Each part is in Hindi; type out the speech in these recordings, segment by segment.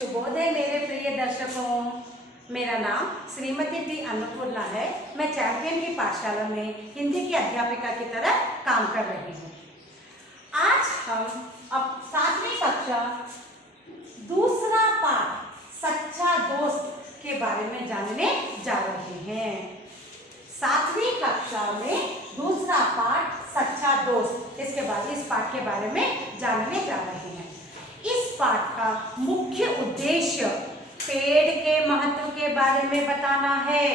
शुभोदय मेरे प्रिय दर्शकों, मेरा नाम श्रीमती टी अन्नपूर्णा है। मैं चैंपियन की पाठशाला में हिंदी की अध्यापिका की तरह काम कर रही हूँ। आज हम अब 7वीं कक्षा दूसरा पाठ सच्चा दोस्त के बारे में जानने जा रहे हैं। 7वीं कक्षा में दूसरा पाठ सच्चा दोस्त, इस पाठ के बारे में जानने जा रहे हैं। इस पाठ का मुख्य उद्देश्य पेड़ के महत्व के बारे में बताना है।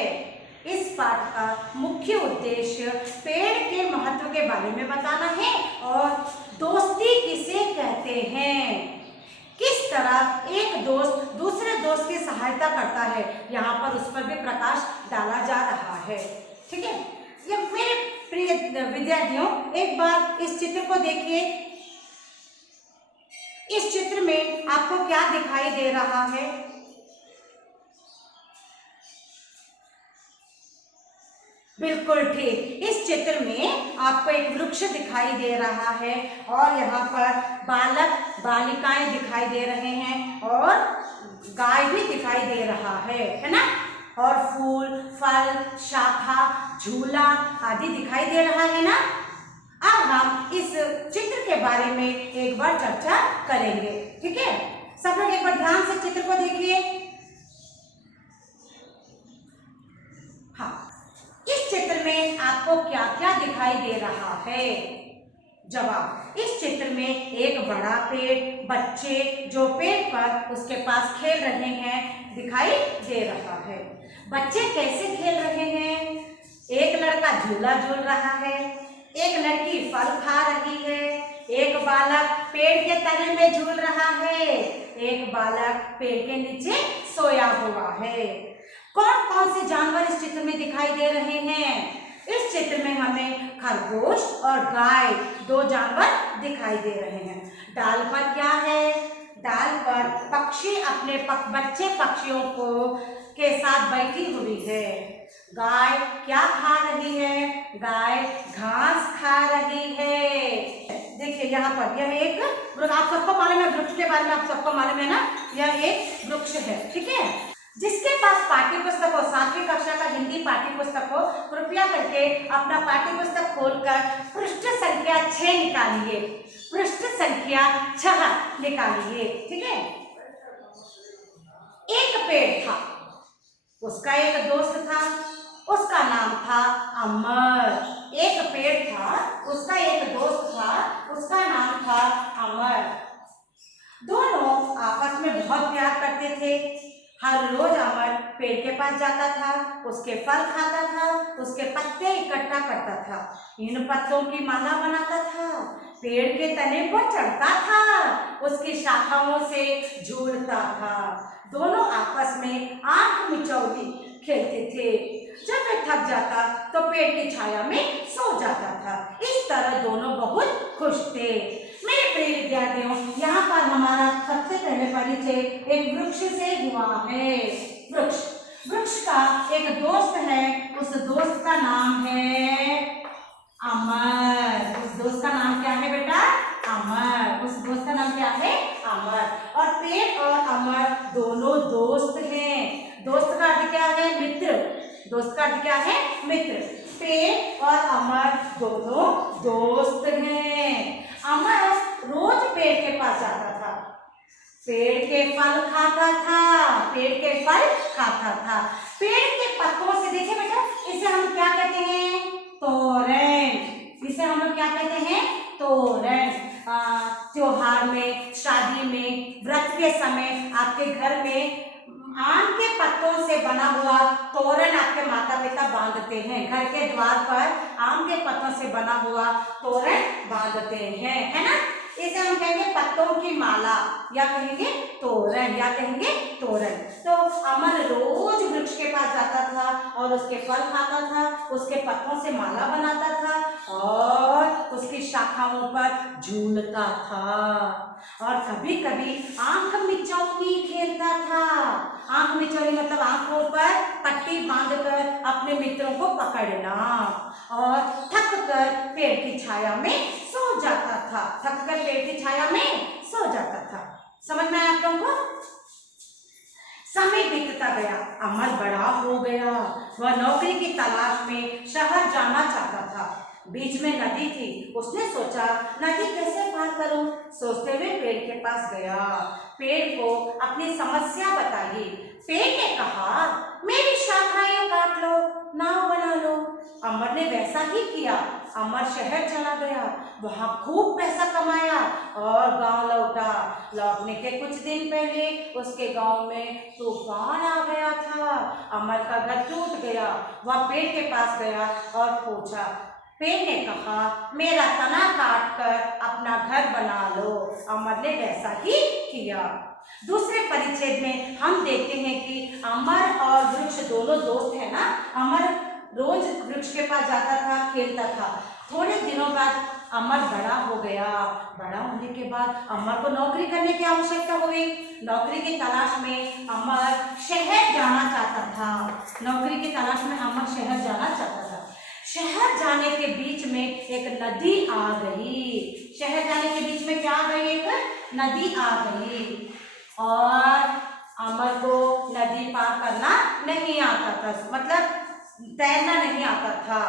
इस पाठ का मुख्य उद्देश्य पेड़ के महत्व के बारे में बताना है और दोस्ती किसे कहते हैं, किस तरह एक दोस्त दूसरे दोस्त की सहायता करता है, यहाँ पर उस पर भी प्रकाश डाला जा रहा है। ठीक है, ये मेरे प्रिय विद्यार्थियों, एक बार इस चित्र को देखिए। इस चित्र में आपको क्या दिखाई दे रहा है? बिल्कुल ठीक, इस चित्र में आपको एक वृक्ष दिखाई दे रहा है और यहाँ पर बालक बालिकाएं दिखाई दे रहे हैं और गाय भी दिखाई दे रहा है ना? और फूल, फल, शाखा, झूला आदि दिखाई दे रहा है ना? अब हम इस चित्र के बारे में एक बार चर्चा करेंगे। ठीक है, सब लोग एक बार ध्यान से चित्र को देखिए। हाँ, इस चित्र में आपको क्या क्या दिखाई दे रहा है? जवाब, इस चित्र में एक बड़ा पेड़, बच्चे जो पेड़ पर उसके पास खेल रहे हैं दिखाई दे रहा है। बच्चे कैसे खेल रहे हैं? एक लड़का झूला झूल रहा है, एक लड़की फल खा रही है, एक बालक पेड़ के तने में झूल रहा है, एक बालक पेड़ के नीचे सोया हुआ है। कौन कौन से जानवर इस चित्र में दिखाई दे रहे हैं? इस चित्र में हमें खरगोश और गाय, दो जानवर दिखाई दे रहे हैं। डाल पर क्या है? डाल पर पक्षी अपने बच्चे पक्षियों को के साथ बैठी हुई है। गाय क्या खा रही है? गाय घास खा रही है। देखिए यहाँ पर यह एक वृक्ष, आप सबको मालूम है, वृक्ष के बारे में आप सबको मालूम है ना? यह एक वृक्ष है। ठीक है, जिसके पास पाठ्य पुस्तक हो, 7वीं कक्षा का हिंदी पाठ्य पुस्तक हो, कृपया करके अपना पाठ्य पुस्तक खोलकर पृष्ठ संख्या 6 निकालिए। पृष्ठ संख्या 6 निकालिए। ठीक है, एक पेड़ था, उसका एक दोस्त था, उसका नाम था अमर। एक पेड़ था, उसका एक दोस्त था, उसका नाम था अमर। दोनों आपस में बहुत प्यार करते थे। हर रोज अमर पेड़ के पास जाता था, उसके फल खाता था, उसके पत्ते इकट्ठा करता था, इन पत्तों की माला बनाता था, पेड़ के तने पर चढ़ता था, उसकी शाखाओं से झूलता था। दोनों आपस में आंख मिचौली खेलते थे। जब वे थक जाता तो पेड़ की छाया में सो जाता था। इस तरह दोनों बहुत खुश थे। मेरे प्रिय विद्यार्थियों, यहाँ पर हमारा सबसे पहले परिचय एक वृक्ष से हुआ है। वृक्ष का एक दोस्त है, उस दोस्त का नाम है अमर। उस दोस्त का नाम क्या है बेटा? अमर। उस दोस्त का नाम क्या है? अमर। और पेड़ और अमर दोनों दोस्त हैं। दोस्त का अर्थ क्या है? मित्र। दोस्त का अर्थ क्या है? मित्र। पेड़ और अमर दोनों दोस्त हैं। अमर रोज पेड़ के पास जाता था, पेड़ के फल खाता था, पेड़ के फल खाता था। पेड़ के पत्तों से, देखिए बेटा, इसे हम क्या कहते हैं? तोरण। इसे हम लोग क्या कहते हैं? तोरण। त्योहार में, शादी में, व्रत के समय आपके घर में आम के पत्तों से बना हुआ तोरण आपके माता पिता बांधते हैं। घर के द्वार पर आम के पत्तों से बना हुआ तोरण बांधते हैं, है ना? इसे हम कहेंगे पत्तों की माला, या कहेंगे तोरण, या कहेंगे तोरण। तो अमर रोज वृक्ष के पास जाता था और उसके फल खाता था, उसके पत्तों से माला बनाता था और उसकी शाखाओं पर झूलता था और कभी कभी आंख मिचौनी खेलता था। आंख मिचौनी मतलब आंखों पर पट्टी बांधकर अपने मित्रों को पकड़ना, और थक कर पेड़ की छाया में सो जाता था। थक कर पेड़ की छाया में सो जाता था। समझ में आया आप लोगों को? समय बीतता गया, अमर बड़ा हो गया। वह नौकरी की तलाश में शहर जाना चाहता था। बीच में नदी थी। उसने सोचा नदी कैसे पार करूं। सोचते हुए पेड़ के पास गया। पेड़ को अपनी समस्या बताई। पेड़ ने कहा, मेरी शाखाएं काट लो, नाव बना लो। अमर ने वैसा ही किया। अमर शहर चला गया, वहां खूब पैसा कमाया और गांव लौटा। लौटने के कुछ दिन पहले उसके गांव में तूफान आ गया था। अमर का घर टूट गया। वह पेड़ के पास गया और पूछा। पेड़ ने कहा, मेरा तना काट कर अपना घर बना लो। अमर ने वैसा ही किया। दूसरे परिच्छेद में हम देखते हैं कि अमर और वृक्ष दोनों दोस्त हैं ना। अमर रोज वृक्ष के पास जाता था, खेलता था। थोड़े दिनों बाद अमर बड़ा हो गया। बड़ा होने के बाद अमर को नौकरी करने की आवश्यकता हुई। नौकरी की तलाश में अमर शहर जाना चाहता था। नौकरी की तलाश में अमर शहर जाना चाहता था। शहर जाने के बीच में एक नदी आ गई। शहर जाने के बीच में क्या आ गई? एक नदी आ गई और अमर को नदी पार करना नहीं आता था, मतलब तैरना नहीं आता था।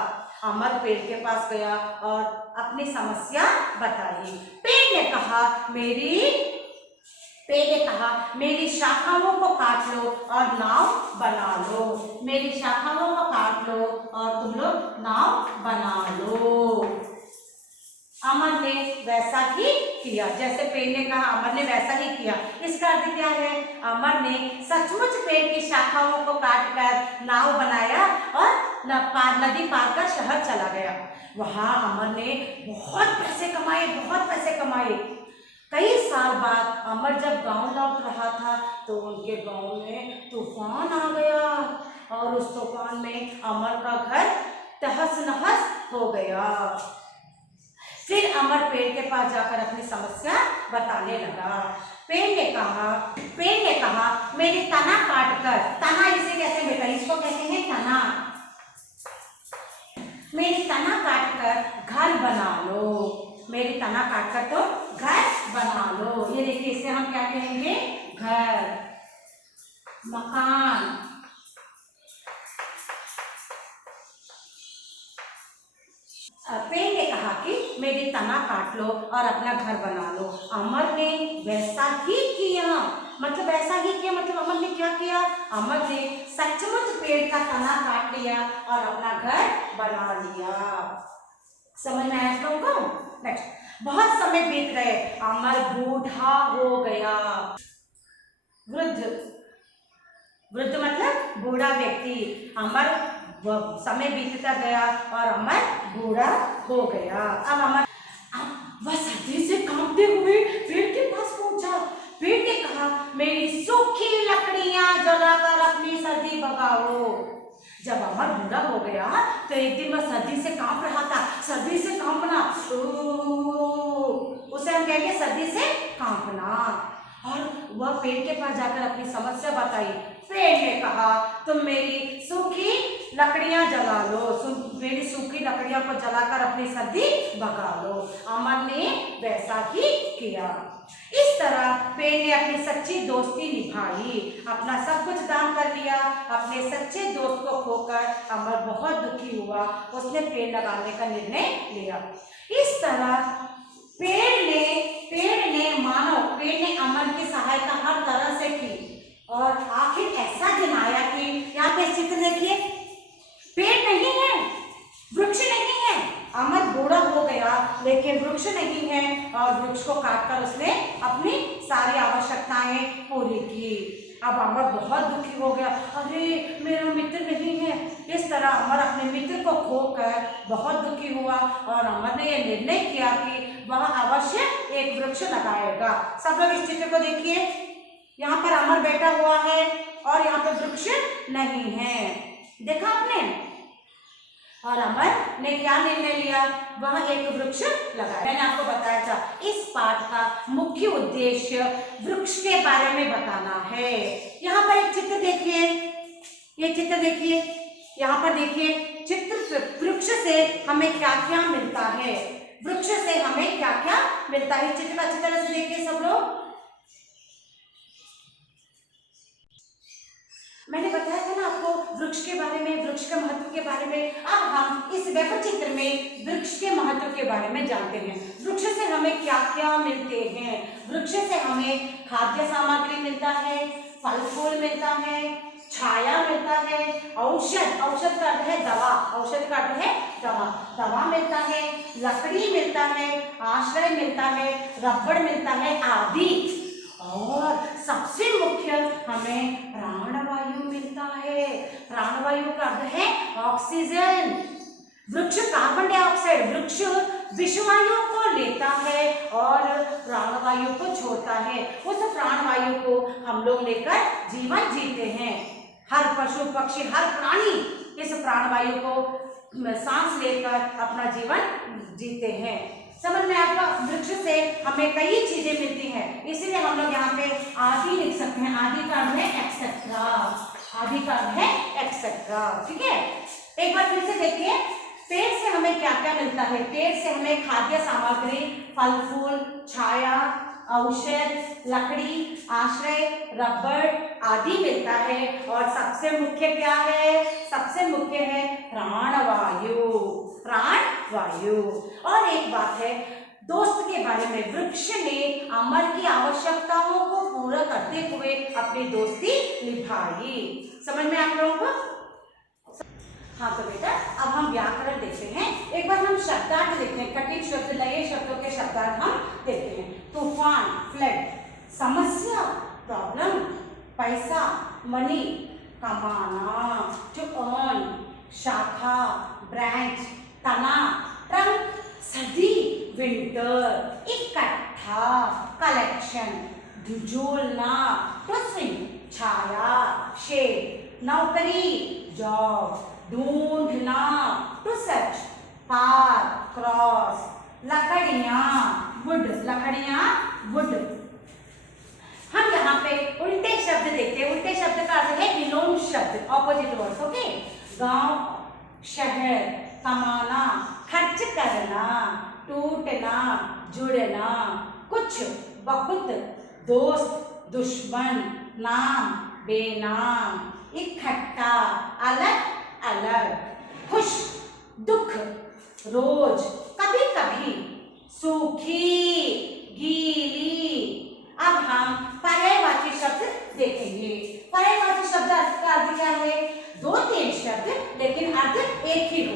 अमर पेड़ के पास गया और अपनी समस्या बताई। पेड़ ने कहा, मेरी शाखाओं को काट लो और नाव बना लो। मेरी शाखाओं को काट लो और तुम लोग नाव बना लो। अमर ने वैसा ही किया। जैसे पेड़ ने कहा, अमर ने वैसा ही किया। इसका अर्थ क्या है? अमर ने सचमुच पेड़ की शाखाओं को काटकर नाव बनाया और नदी पार कर शहर चला गया। वहां अमर ने बहुत पैसे कमाए। कई साल बाद अमर जब गांव लौट रहा था तो उनके गांव में तूफान आ गया और उस तूफान में अमर का घर तहस नहस हो गया। फिर अमर पेड़ के पास जाकर अपनी समस्या बताने लगा। पेड़ ने कहा, मेरी तना काट कर, तना इसे कहते हैं बेटा, इसको कहते हैं तना। मेरी तना काट कर घर बना लो। मेरी तना काट कर तो घर बना लो। ये देखिए, इसे हम क्या कहेंगे? घर, मकान। पेड़ ने कहा कि मेरी तना काट लो और अपना घर बना लो। अमर ने वैसा ही किया। मतलब अमर ने क्या किया? अमर ने सचमुच पेड़ का तना काट लिया और अपना घर बना लिया। समझ में आया तुम को? नेक्स्ट। बहुत समय बीत गए, अमर बूढ़ा हो गया। वृद्ध मतलब बूढ़ा व्यक्ति। अमर समय बीतता गया और अमर बूढ़ा हो गया। अब वह सर्दी से कांपते हुए पेड़ के पास पहुंचा। पेड़ ने कहा, मेरी सूखी लकड़ियां जलाकर अपनी सर्दी भगाओ। जब अमर बूढ़ा हो गया तो एक दिन वह सर्दी से कांप रहा था। सर्दी से कांपना, उसे हम कहेंगे सर्दी से कांपना। और वह पेड़ के पास जाकर अपनी समस्या बताई। पेड़ ने कहा, तुम मेरी सूखी लकड़ियां जला लो। मेरी सूखी लकड़ियों को जलाकर अपनी सर्दी भगा लो। अमर ने वैसा ही किया। इस तरह पेड़ ने अपनी सच्ची दोस्ती निभाई, अपना सब कुछ दान कर दिया। अपने सच्चे दोस्त को खोकर अमर बहुत दुखी हुआ। उसने पेड़ लगाने का निर्णय लिया। इस तरह पेड़ ने अमर की सहायता हर तरह से की और आखिर ऐसा दिन आया कि यहाँ पे चित्र देखिए, पेड़ नहीं है, वृक्ष नहीं है। अमर बूढ़ा हो गया लेकिन वृक्ष नहीं है और वृक्ष को काटकर उसने अपनी सारी आवश्यकताएं पूरी की। अब अमर बहुत दुखी हो गया, अरे मेरा मित्र नहीं है। इस तरह अमर अपने मित्र को खोकर बहुत दुखी हुआ और अमर ने यह निर्णय किया कि वह अवश्य एक वृक्ष लगाएगा। सब लोग इस चित्र को देखिए, यहाँ पर अमर बैठा हुआ है और यहाँ पे वृक्ष नहीं है, देखा आपने? और अमर ने क्या निर्णय लिया? वह एक वृक्ष लगाया। मैंने आपको बताया था इस पाठ का मुख्य उद्देश्य वृक्ष के बारे में बताना है। यहाँ पर एक चित्र देखिए, ये चित्र देखिए, यहाँ पर देखिए चित्र, वृक्ष से हमें क्या क्या मिलता है। वृक्ष से हमें क्या क्या मिलता है, चित्र को अच्छी तरह से देखिए सब लोग। मैंने बताया था ना आपको वृक्ष के बारे में, वृक्ष के महत्व के बारे में। अब हम इस व्यंग्य चित्र में वृक्ष के महत्व के बारे में जानते हैं। वृक्ष से हमें क्या क्या मिलते हैं? वृक्ष से हमें खाद्य सामग्री मिलता है, फल फूल मिलता है, छाया मिलता है, औषध, औषध का अर्थ है दवा, औषध का अर्थ है दवा, दवा मिलता है, लकड़ी मिलता है, आश्रय मिलता है, रबड़ मिलता है आदि। और सबसे मुख्य हमें प्राणवायु मिलता है। प्राणवायु का अर्थ है ऑक्सीजन। वृक्ष कार्बन डाइऑक्साइड, वृक्ष विषवायु को लेता है और प्राणवायु को छोड़ता है। उस प्राणवायु को हम लोग लेकर जीवन जीते हैं। हर पशु पक्षी, हर प्राणी इस प्राणवायु को सांस लेकर अपना जीवन जीते हैं। समझ में आपका? वृक्ष से हमें कई चीजें मिलती हैं, इसीलिए हम लोग यहाँ पे आदि लिख सकते हैं। आदि का अर्थ है एक्सेट्रा, आदि का अर्थ है एक्सेट्रा। ठीक है, एक बार फिर से देखिए, पेड़ से हमें क्या क्या मिलता है? पेड़ से हमें खाद्य सामग्री, फल फूल, छाया, औषध, लकड़ी, आश्रय, रबड़ आदि मिलता है। और सबसे मुख्य क्या है? सबसे मुख्य है प्राणवायु, प्राणवायु। और एक बात है दोस्त के बारे में, वृक्ष ने अमर की आवश्यकताओं को पूरा करते हुए अपनी दोस्ती निभाई। समझ में आप लोगों को? हाँ तो बेटा अब हम व्याकरण देखते हैं। एक बार हम शब्दार्थ देखते हैं, कठिन शब्द, नए शब्दों के शब्दार्थ हम देखते हैं। तूफान, फ्लड, समस्या, प्रॉब्लम, पैसा, मनी, कमाना, टू अर्न, शाखा, ब्रांच, तना, ट्रंक, सर्दी, विंटर, इकट्ठा, कलेक्शन, झूलना, टू स्विंग, छाया, शेड, नौकरी, जॉब, ढूंढना, टू सर्च, पार, क्रॉस, लकड़ियां, वुड, लकड़ियां, वुड। हम यहाँ पे उल्टे शब्द देखते हैं। उल्टे शब्द का अर्थ है विलोम शब्द, ऑपोजिट वर्ड्स। ओके, गांव, शहर, कमाना, खर्च करना, टूटना, जुड़ना, कुछ, बहुत, दोस्त, दुश्मन, नाम, बेनाम, इकट्ठा, अलग अलग, खुश, दुख, रोज, कभी कभी, सूखी, गीली। अब हम पर्यायवाची शब्द देखेंगे। पर्यायवाची शब्द का अर्थ क्या है? दो तीन शब्द लेकिन अर्थ एक ही हो,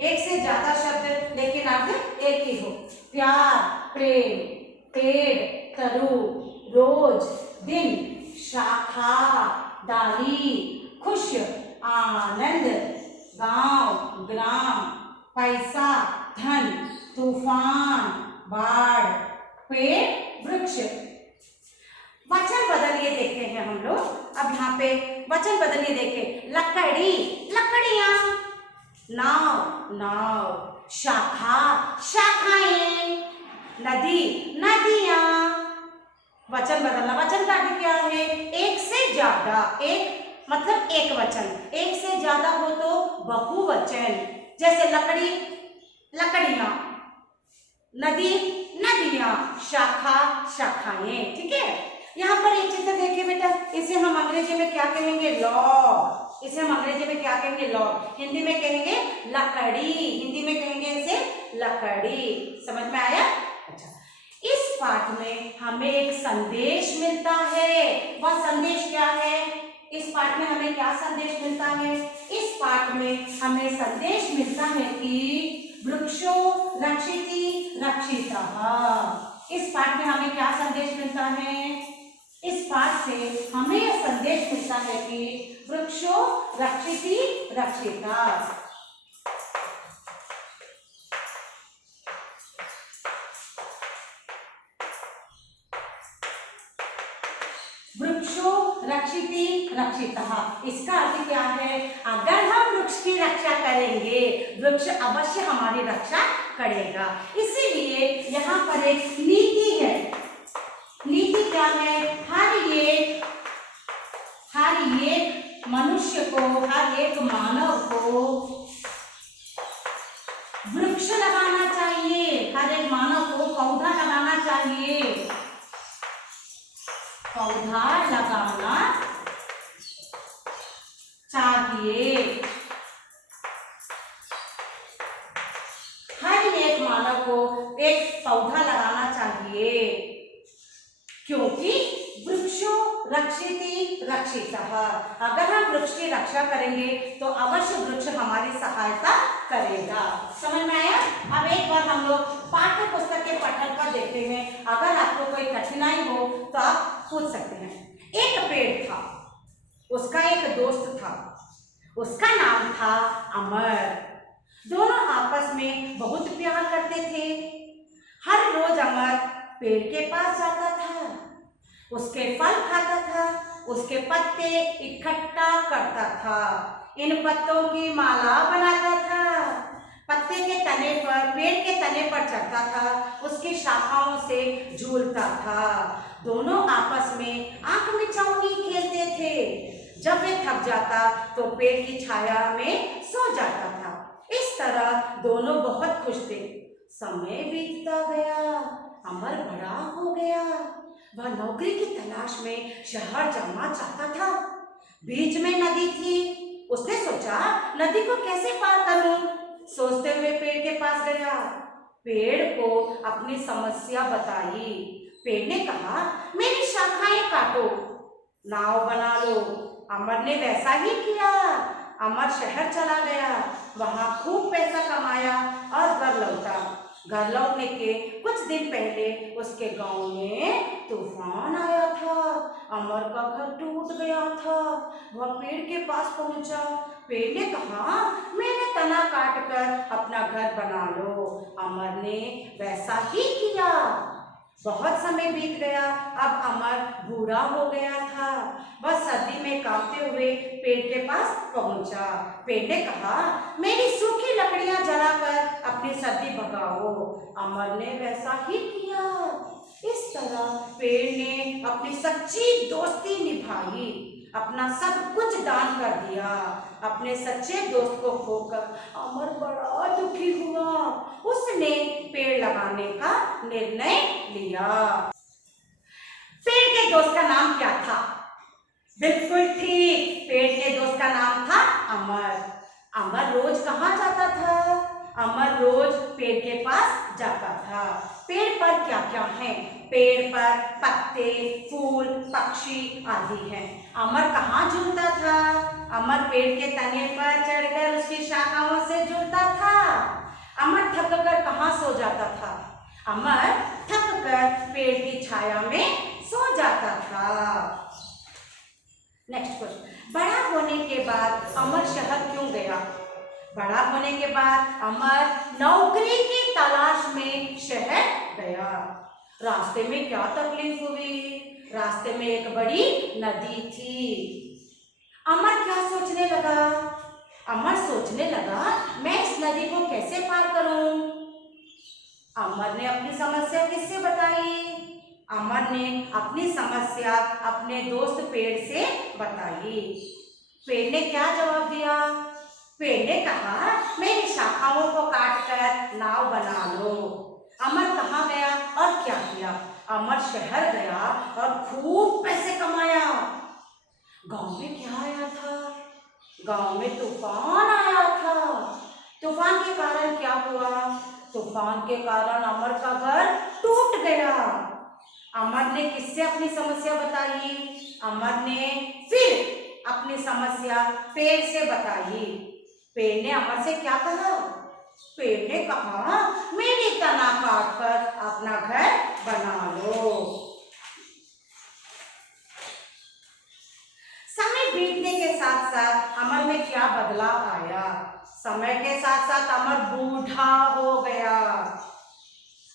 एक से ज्यादा शब्द लेकिन अर्थ एक ही हो। प्यार, प्रेम, पेड़, तरु, रोज, दिन, शाखा, डाली, खुश, आनंद, गांव, ग्राम, पैसा, धन, तूफान, बाढ़, पेड़, वृक्ष। वचन बदलिए देखते हैं हम लोग। अब यहाँ पे वचन बदलिए देखें। लकड़ी, लकड़ियां, नाव, नाव, शाखा, शाखाएं, नदी, नदियां। वचन बदलना, वचन का अर्थ क्या है? एक से ज्यादा, एक मतलब एक वचन, एक से ज्यादा हो तो बहुवचन। जैसे लकड़ी, लकड़ियां, नदी, नदियां, शाखा, शाखाएं। ठीक है, यहाँ पर एक चित्र देखिए बेटा, इसे हम अंग्रेजी में क्या कहेंगे? लॉग। इसे हम अंग्रेजी में क्या कहेंगे? लॉग। हिंदी में कहेंगे लकड़ी, हिंदी में कहेंगे इसे लकड़ी। समझ में आया? अच्छा, इस पाठ में हमें एक संदेश मिलता है। वह संदेश क्या है? इस पाठ में हमें क्या संदेश मिलता है? इस पाठ में हमें संदेश मिलता है कि वृक्षो रक्षिति रक्षितः। इस पाठ में हमें क्या संदेश मिलता है? इस पाठ से हमें यह संदेश मिलता है कि वृक्षो रक्षिति रक्षितः। वृक्षो रक्षिति रक्षितः, इसका अर्थ क्या है? अगर हम वृक्ष की रक्षा करेंगे, वृक्ष अवश्य हमारी रक्षा करेगा। इसीलिए यहाँ पर एक नीति है। नीति क्या है? हर एक मनुष्य को, हर एक मानव को वृक्ष लगाना चाहिए। हर एक मानव को पौधा लगाना चाहिए। पौधा लगाना चाहिए। हर एक मानव को एक पौधा लगाना चाहिए, क्योंकि वृक्षो रक्षिति रक्षितः। अगर हम वृक्ष की रक्षा करेंगे तो अवश्य वृक्ष हमारी सहायता करेगा। समझ में आया? अब एक बार हम लोग पाठ्य पुस्तक के पठन पर देखते हैं। अगर आपको कोई कठिनाई हो तो आप पूछ सकते हैं। एक पेड़ था, उसका एक दोस्त था, उसका नाम था अमर। दोनों आपस में बहुत प्यार करते थे। हर रोज अमर पेड़ के पास जाता था, उसके फल खाता था, उसके पत्ते इकट्ठा करता था, इन पत्तों की माला बनाता था, पत्ते के तने पर, पेड़ के तने पर चढ़ता था, उसकी शाखाओं से झूलता था। दोनों आपस में आंख मिचौनी खेलते थे। जब वे थक जाता तो पेड़ की छाया में सो जाता था। इस तरह दोनों बहुत खुश थे। समय बीतता गया, अमर बड़ा हो गया। वह नौकरी की तलाश में शहर जाना चाहता था। बीच में नदी थी। उसने सोचा, नदी को कैसे पार करूं? सोचते हुए पेड़ के पास गया। पेड़ को अपनी समस्या बताई। पेड़ ने कहा, मेरी शाखाएं काटो, नाव बना लो। अमर ने वैसा ही किया। अमर शहर चला गया, वहां खूब पैसा कमाया और घर लौटा। घर लौटने के कुछ दिन पहले उसके गांव में तूफान आया था। अमर का घर टूट गया था। वह पेड़ के पास पहुंचा। पेड़ ने कहा, मेरे तना काट कर अपना घर बना लो। अमर ने वैसा ही किया। बहुत समय बीत गया। अब अमर बूढ़ा हो गया था। वह सर्दी में कांपते हुए पेड़ के पास पहुंचा। पेड़ ने कहा, मेरी सूखी लकड़ियां जलाकर अपनी सर्दी भगाओ। अमर ने वैसा ही किया। इस तरह पेड़ ने अपनी सच्ची दोस्ती निभाई, अपना सब कुछ दान कर दिया। अपने सच्चे दोस्त को खोकर अमर बड़ा दुखी हुआ। उसने पेड़ लगाने का निर्णय लिया। पेड़ के दोस्त का नाम क्या था? बिल्कुल ठीक, पेड़ के दोस्त का नाम था अमर। अमर रोज कहाँ जाता था? अमर रोज पेड़ के पास जाता था। पेड़ पर क्या क्या है? पेड़ पर पत्ते, फूल, पक्षी आदि हैं। अमर कहाँ झूलता था? अमर पेड़ के तने पर चढ़कर उसकी शाखाओं से झूलता था। अमर थक कर कहाँ सो जाता था? अमर थक कर पेड़ की छाया में सो जाता था। नेक्स्ट क्वेश्चन, बड़ा होने के बाद अमर शहर क्यों गया? बड़ा होने के बाद अमर नौकरी की तलाश में शहर गया। रास्ते में क्या तकलीफ हुई? रास्ते में एक बड़ी नदी थी। अमर क्या सोचने लगा? अमर सोचने लगा, मैं इस नदी को कैसे पार करूं? अमर ने अपनी समस्या किससे बताई? अमर ने अपनी समस्या अपने दोस्त पेड़ से बताई। पेड़ ने क्या जवाब दिया? पेड़ ने कहा, मेरी शाखाओं को काटकर नाव बना लो। अमर कहाँ गया और क्या किया? अमर शहर गया और खूब पैसे कमाया। गांव में क्या आया था? गांव में तूफान आया था। तूफान के कारण क्या हुआ? तूफान के कारण अमर का घर टूट गया। अमर ने किससे अपनी समस्या बताई? अमर ने फिर अपनी समस्या पेड़ से बताई। पेड़ ने अमर से क्या कहा? पेड़ ने कहा, मेरी तना काट कर अपना घर बना लो। समय बीतने के साथ साथ अमर में क्या बदलाव आया? समय के साथ साथ अमर बूढ़ा हो गया।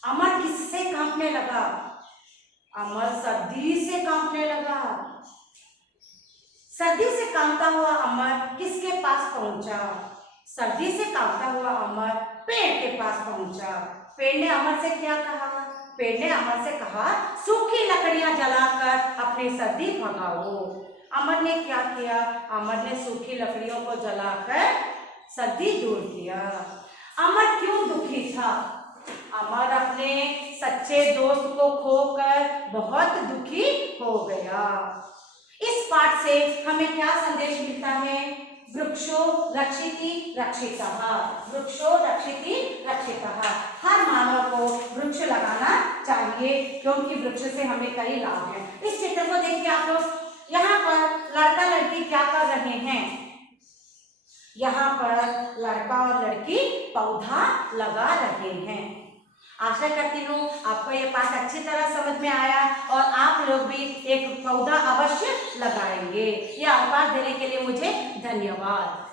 अमर किससे कांपने लगा? अमर सर्दी से कांपने लगा। सर्दी से कांपता हुआ अमर किसके पास पहुंचा? सर्दी से कांपता हुआ अमर पेड़ के पास पहुंचा। पेड़ ने अमर से क्या कहा? पेड़ ने अमर से कहा, सूखी लकड़ियां जलाकर अपनी सर्दी भगाओ। अमर ने क्या किया? अमर ने सूखी लकड़ियों को जलाकर सर्दी दूर किया। अमर क्यों दुखी था? अमर अपने सच्चे दोस्त को खोकर बहुत दुखी हो गया। इस पाठ से हमें क्या संदेश मिलता है? वृक्षो रक्षिति रक्षितः, वृक्षो रक्षिति रक्षितः। हर मानव को वृक्ष लगाना चाहिए क्योंकि वृक्ष से हमें कई लाभ हैं। इस चित्र को देखिए आप लोग, यहाँ पर लड़का लड़की क्या कर रहे हैं? यहाँ पर लड़का और लड़की पौधा लगा रहे हैं। आशा करती हूँ आपको ये पाठ अच्छी तरह समझ में आया और आप लोग भी एक पौधा अवश्य लगाएंगे। ये अवकाश देने के लिए मुझे धन्यवाद।